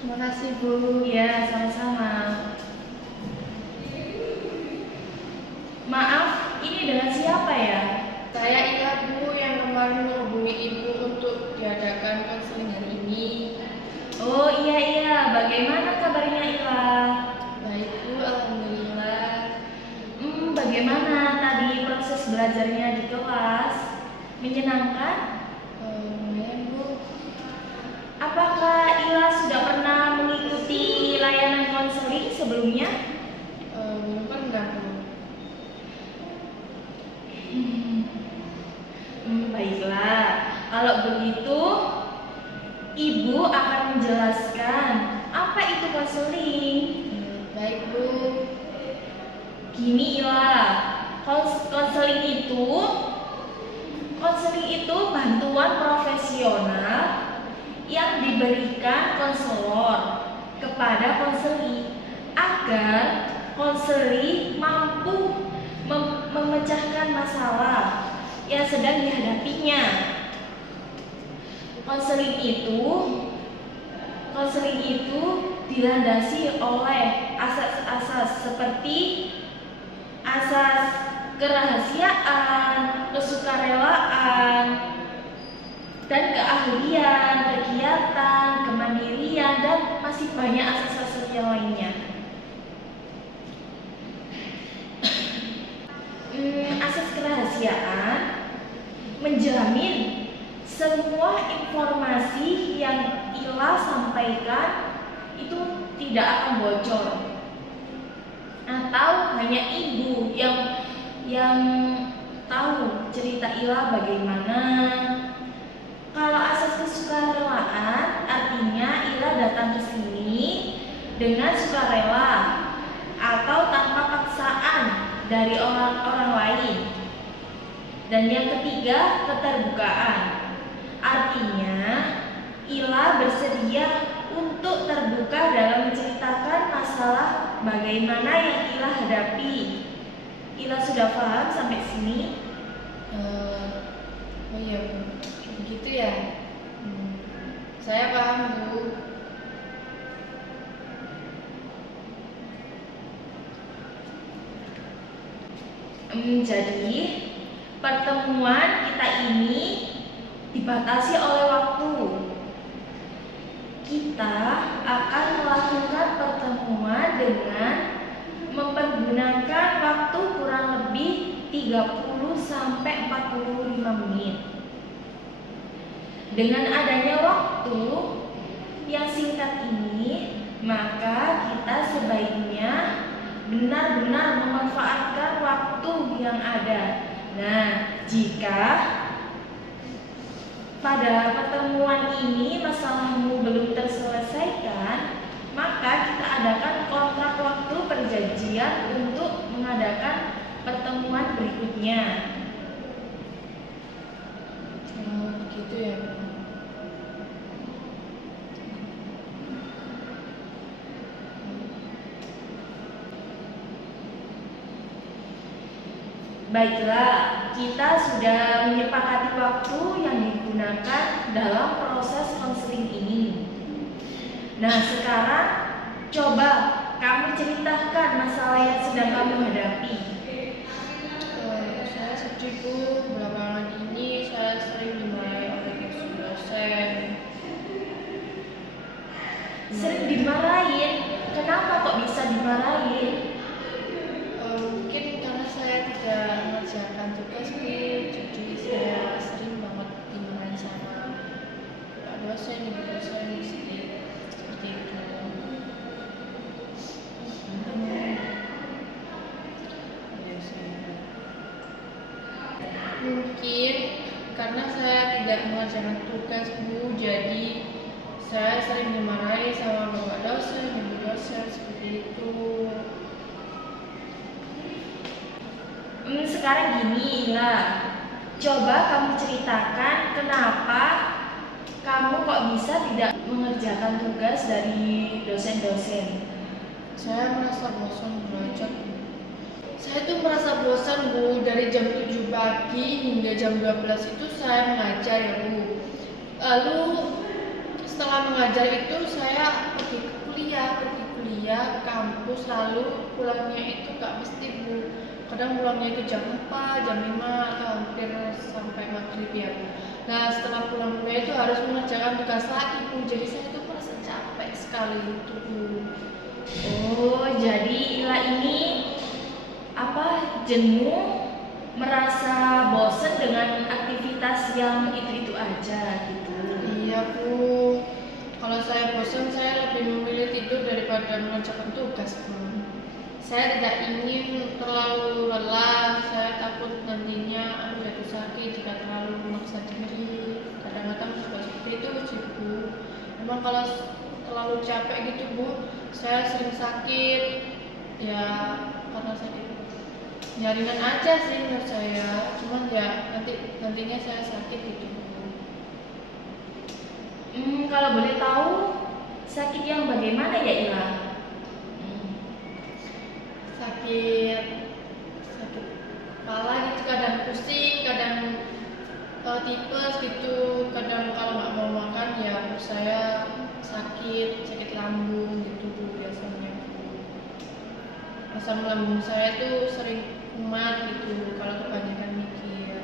Terima kasih, Bu. Ya, sama-sama. Maaf, ini dengan siapa ya? Saya Ila, Bu, yang kemarin menghubungi Ibu untuk diadakan konseling hari ini. Oh iya, bagaimana kabarnya Ila? Baik, Bu, alhamdulillah. Bagaimana tadi proses belajarnya di kelas? Menyenangkan? Lumayan, Bu. Apakah Ila sudah pernah mengikuti layanan konseling sebelumnya? Belum pernah, Bu. Baiklah, kalau begitu Ibu akan menjelaskan apa itu konseling. Baik, Bu. Gini Ila, konseling itu bantuan profesional yang diberikan konselor kepada konseli agar konseli mampu memecahkan masalah yang sedang dihadapinya. Konseling itu dilandasi oleh asas-asas seperti asas kerahasiaan, kesukarelaan, dan keahlian, kegiatan, kemandirian, dan masih banyak asas-asas yang lainnya. Asas kerahasiaan menjamin semua informasi yang Ila sampaikan itu tidak akan bocor, atau hanya Ibu yang tahu cerita Ila bagaimana. Kalau asas kesukarelaan artinya Ila datang ke sini dengan sukarela atau tanpa paksaan dari orang lain. Dan yang ketiga, keterbukaan. Artinya Ila bersedia untuk terbuka dalam menceritakan masalah bagaimana yang Ila hadapi. Ila sudah paham sampai sini? Oh iya, Bu. Begitu ya? Saya paham, Bu. Jadi pertemuan kita ini dibatasi oleh waktu. Kita akan melakukan pertemuan dengan mempergunakan waktu kurang lebih 30 sampai 45 menit. Dengan adanya waktu yang singkat ini, maka kita sebaiknya benar-benar memanfaatkan waktu yang ada. Nah, jika pada pertemuan ini masalahmu belum terselesaikan, maka kita adakan kontrak waktu perjanjian untuk mengadakan pertemuan berikutnya. Begitu ya, Bu. Baiklah, kita sudah menyepakati waktu yang digunakan dalam proses konseling ini. Nah, sekarang coba kamu ceritakan masalah yang sedang kamu hadapi. Saya sedih, Bu. Belakangan ini saya sering dimarahi oleh dosen. Sering dimarahin? Kenapa kok bisa dimarahin? Mungkin karena saya tidak mengerjakan tugas, Bu. Jadi saya sering banget dimarahin sama Pak dosen, Ibu dosen, seperti itu. Mungkin karena saya tidak mengerjakan tugas, Bu, jadi saya sering dimarahi sama bapak dosen, ibu dosen, seperti itu. Sekarang gini, Ila. Coba kamu ceritakan kenapa kamu kok bisa tidak mengerjakan tugas dari dosen-dosen. Saya merasa bosan belajar, Bu. Saya tuh merasa bosan, Bu. Dari jam 7 pagi hingga jam 12 itu saya mengajar ya, Bu. Lalu setelah mengajar itu saya pergi kuliah kampus, lalu pulangnya itu nggak mesti Bu. Kadang pulangnya itu jam 4, jam 5 atau hampir sampai maghrib ya Bu. Nah setelah pulang kuliah itu harus mengerjakan tugas lagi Bu. Jadi saya itu merasa capek sekali itu Bu. Oh, jadi Ila ini jenuh, merasa bosen dengan aktivitas yang itu-itu aja gitu. Iya Bu. Kalau saya bosan, saya lebih memilih tidur daripada mengerjakan tugas Bu. Saya tidak ingin terlalu lelah. Saya takut nantinya jatuh sakit jika terlalu memaksa diri. Kadang-kadang juga seperti itu sih Bu. Memang kalau terlalu capek gitu Bu, saya sering sakit. Ya karena sakit. Ya ringan aja sih menurut saya. Cuman ya nantinya saya sakit gitu Bu. Kalau boleh tahu sakit yang bagaimana ya Ila? Sakit kepala gitu, kadang pusing, kadang tipes gitu, kadang kalau nggak mau makan ya saya sakit lambung gitu Bu biasanya Bu. Asam lambung saya tuh sering kumat gitu kalau kebanyakan mikir.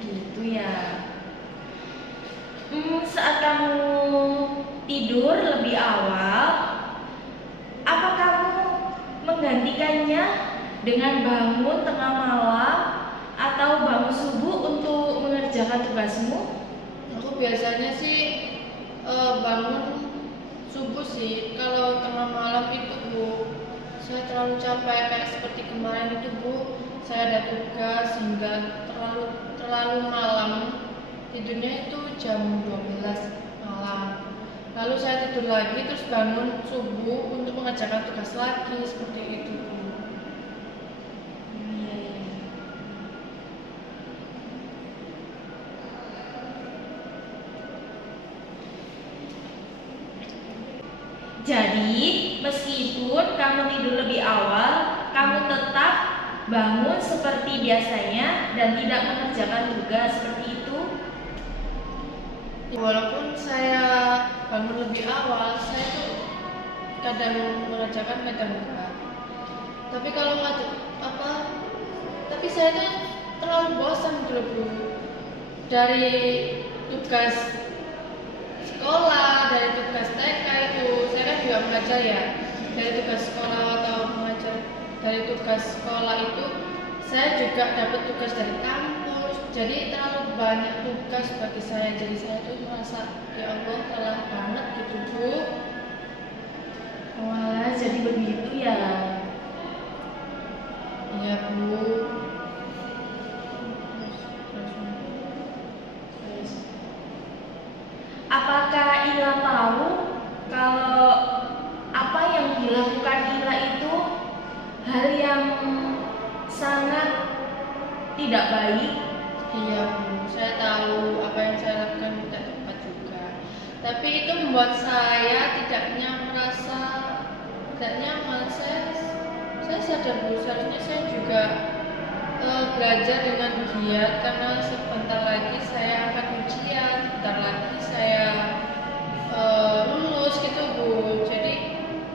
Gitu ya. Saat kamu tidur lebih awal, apa kamu menggantikannya dengan bangun tengah malam atau bangun subuh untuk mengerjakan tugasmu? Aku biasanya sih bangun subuh sih. Kalau tengah malam itu Bu, saya terlalu capek kayak seperti kemarin itu Bu. Saya ada tugas hingga terlalu malam. Tidurnya itu jam 12 malam. Lalu saya tidur lagi terus bangun subuh untuk mengerjakan tugas lagi seperti itu Bu. Jadi, meskipun kamu tidur lebih awal, kamu tetap bangun seperti biasanya dan tidak mengerjakan tugas seperti itu. Walaupun saya bangun lebih awal, saya tuh kadang mengerjakan kadang enggak. Tapi kalau tapi saya tuh terlalu bosan gitu Bu. Dari tugas sekolah, dari tugas TK itu, saya kan juga mengajar ya. Dari tugas sekolah atau mengajar, dari tugas sekolah itu, saya juga dapat tugas dari kampus. Jadi terlalu banyak tugas bagi saya. Jadi saya tuh merasa ya Allah lelah banget gitu Bu. Walah, jadi begitu ya. Iya Bu. Apakah Ila tahu kalau apa yang dilakukan Ila itu hal yang sangat tidak baik? Iya Bu, saya tahu apa yang saya lakukan tidak tepat juga. Tapi itu membuat saya tidak nyaman. Saya sadar Bu, seharusnya saya juga belajar dengan giat karena sebentar lagi saya akan ujian, sebentar lagi saya lulus gitu Bu. Jadi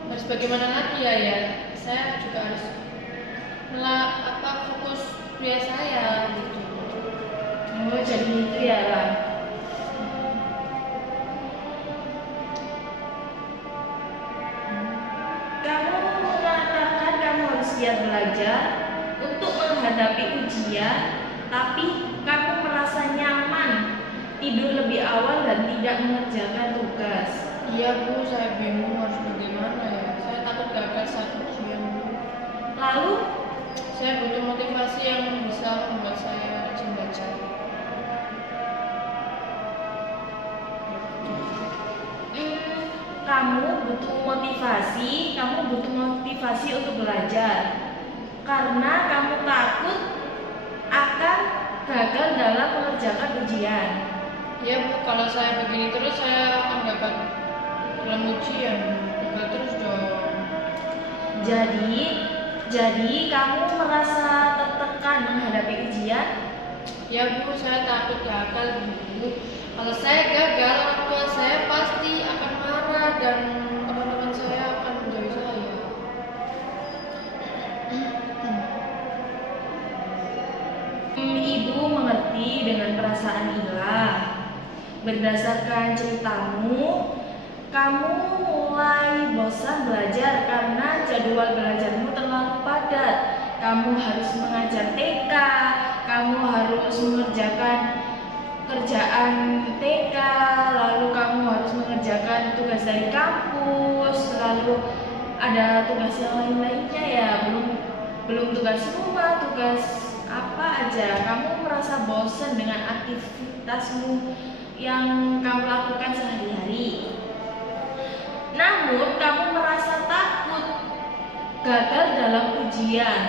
harus bagaimana lagi ya? Saya juga harus fokus kuliah saya gitu. Oh, jadi itu ya lah. Kamu mengatakan kamu harus giat belajar untuk menghadapi ujian, tapi kamu merasa nyaman tidur lebih awal dan tidak mengerjakan tugas. Iya Bu, saya bingung harus bagaimana ya. Saya takut gagal saat ujian Bu. Lalu Saya butuh motivasi yang bisa membuat saya rajin belajar. kamu butuh motivasi untuk belajar karena kamu takut akan gagal dalam mengerjakan ujian. Ya Bu, kalau saya begini terus saya akan gagal dalam ujian. Gagal terus dong. Jadi kamu merasa tertekan menghadapi ujian? Ya Bu, saya takut gagal Bu. Kalau saya gagal, orang tua saya dan teman-teman saya akan menjauhi saya. Ibu mengerti dengan perasaan Ila. Berdasarkan ceritamu, kamu mulai bosan belajar karena jadwal belajarmu terlalu padat. Kamu harus mengajar TK, kamu harus mengerjakan kerjaan TK, lalu kamu harus mengerjakan tugas dari kampus, lalu ada tugas yang lain-lainnya ya, belum tugas rumah, tugas apa aja. Kamu merasa bosan dengan aktivitasmu yang kamu lakukan sehari-hari. Namun kamu merasa takut gagal dalam ujian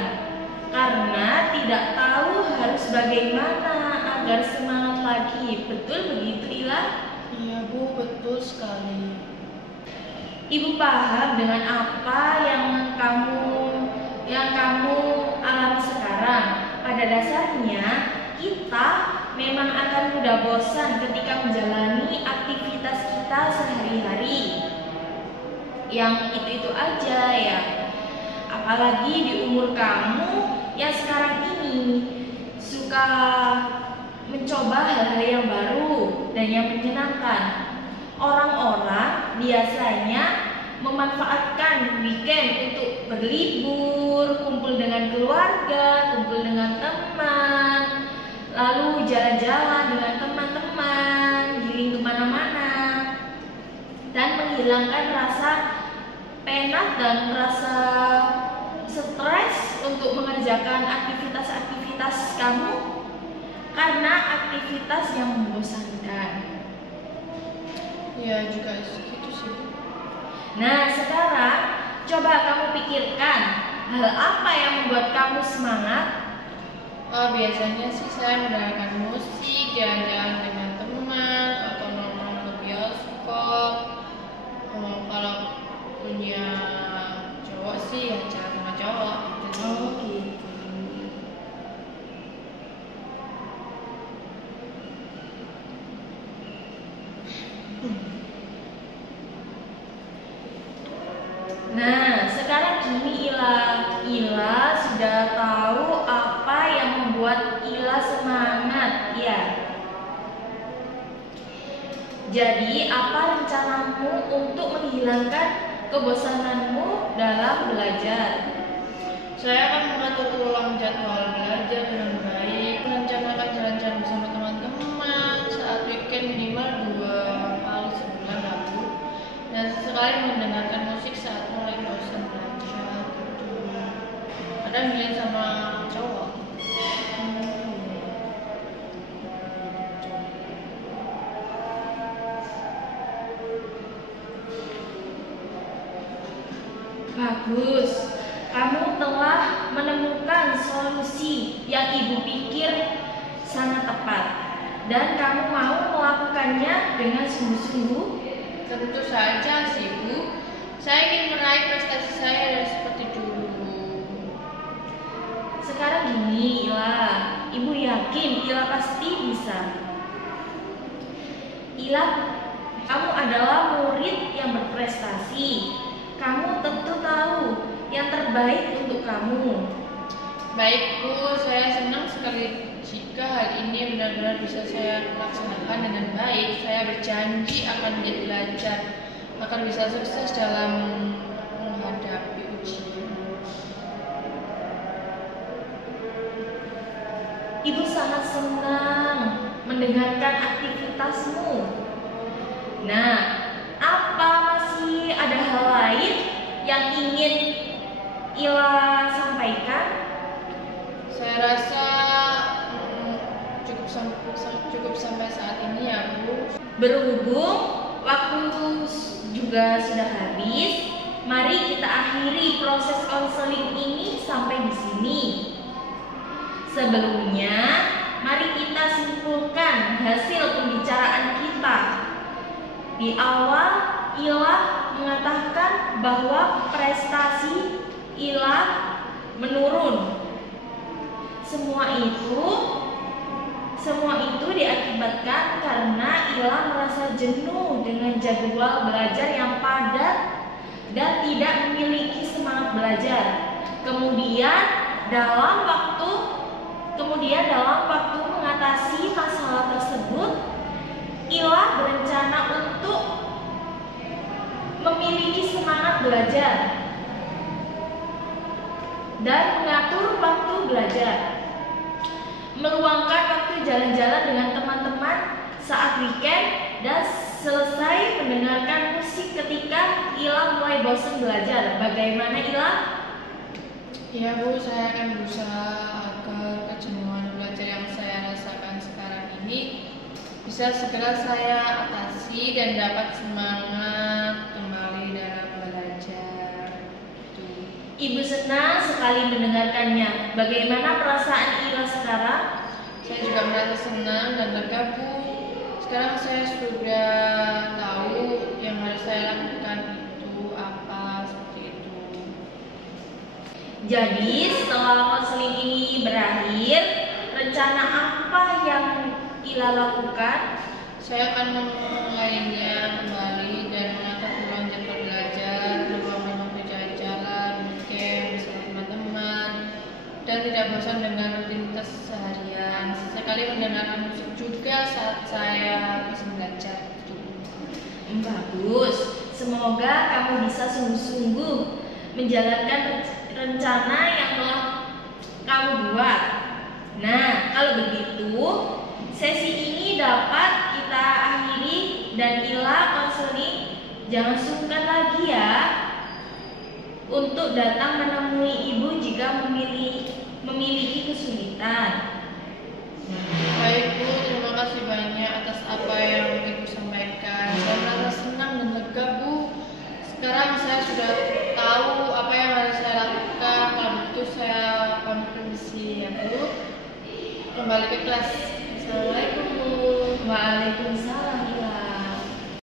karena tidak tahu harus bagaimana agar semangat lagi. Betul begitu, Ila? Iya Bu, betul sekali. Ibu paham dengan apa yang kamu alami sekarang. Pada dasarnya kita memang akan mudah bosan ketika menjalani aktivitas kita sehari-hari yang itu-itu aja ya. Apalagi di umur kamu yang sekarang ini suka mencoba hal-hal yang baru dan yang menyenangkan. Orang-orang biasanya memanfaatkan weekend untuk berlibur, kumpul dengan keluarga, kumpul dengan teman, lalu jalan-jalan dengan teman-teman, giling kemana-mana, dan menghilangkan rasa penat dan rasa stres untuk mengerjakan aktivitas-aktivitas kamu karena aktivitas yang membosankan. Ya juga gitu sih Bu. Nah, sekarang coba kamu pikirkan hal apa yang membuat kamu semangat. Biasanya sih saya mendengarkan musik, jalan-jalan dengan teman, atau nonton ke bioskop. Kalau punya cowok sih ya jalan sama cowok gitu. Oh gitu. Nah, sekarang gini Ila sudah tahu apa yang membuat Ila semangat, ya. Jadi, apa rencanamu untuk menghilangkan kebosananmu dalam belajar? Saya akan mengatur ulang jadwal belajar dengan baik, merencanakan jalan-jalan bersama teman-teman saat weekend minimal 2 kali sebulan lalu, dan sesekali mendengarkan musik saat mulai bosan belajar gitu. Kadang main sama cowok. Bagus, kamu telah menemukan solusi yang ibu pikir sangat tepat, dan kamu mau melakukannya dengan sungguh-sungguh. Tentu saja sih Bu, saya ingin meraih prestasi saya dan seperti dulu. Sekarang gini Ila, ibu yakin Ila pasti bisa. Ila, kamu adalah murid yang berprestasi. Kamu tentu tahu yang terbaik untuk kamu. Baik Bu, saya senang sekali jika hal ini benar-benar bisa saya laksanakan dengan baik. Saya berjanji akan menjadi belajar, akan bisa sukses dalam menghadapi ujian. Ibu sangat senang mendengarkan aktivitasmu. Nah, apa masih ada hal lain yang ingin Ila sampaikan? Saya rasa cukup sampai saat ini ya Bu. Berhubung waktu juga sudah habis, mari kita akhiri proses konseling ini sampai di sini. Sebelumnya, mari kita simpulkan hasil pembicaraan kita. Di awal, Ila mengatakan bahwa prestasi Ila menurun. Semua itu diakibatkan karena Ila adalah merasa jenuh dengan jadwal belajar yang padat dan tidak memiliki semangat belajar. Kemudian dalam waktu mengatasi masalah tersebut, Ila berencana untuk memiliki semangat belajar dan mengatur waktu belajar, meluangkan waktu jalan-jalan dengan teman-teman saat weekend, dan selesai mendengarkan musik ketika Ila mulai bosan belajar. Bagaimana Ila? Ya Bu, saya akan berusaha agar kejenuhan belajar yang saya rasakan sekarang ini bisa segera saya atasi dan dapat semangat kembali dalam belajar. Ibu senang sekali mendengarkannya. Bagaimana perasaan Ila sekarang? Saya juga merasa senang dan lega Bu. Sekarang saya sudah tahu yang harus saya lakukan itu apa, seperti itu. Jadi setelah konseling ini berakhir, rencana apa yang Ila lakukan? Saya akan memulainya kembali dan mengatur ulang jadwal belajar, meluangkan waktu jalan-jalan, weekend bersama teman-teman, dan tidak bosan dengan rutinitas seharian. Sesekali mendengarkan musik juga saat saya bisa belajar. Bagus. Semoga kamu bisa sungguh-sungguh menjalankan rencana yang telah kamu buat. Nah, kalau begitu, sesi ini dapat kita akhiri dan Ila konseling jangan sungkan lagi ya untuk datang menemui ibu jika memiliki kesulitan. Baik Bu, terima kasih banyak atas apa yang Ibu sampaikan. Saya merasa senang dan lega Bu. Sekarang saya sudah tahu apa yang harus saya lakukan. Kalau begitu saya pamit permisi ya Bu. Kembali ke kelas. Assalamualaikum Bu. Waalaikumsalam.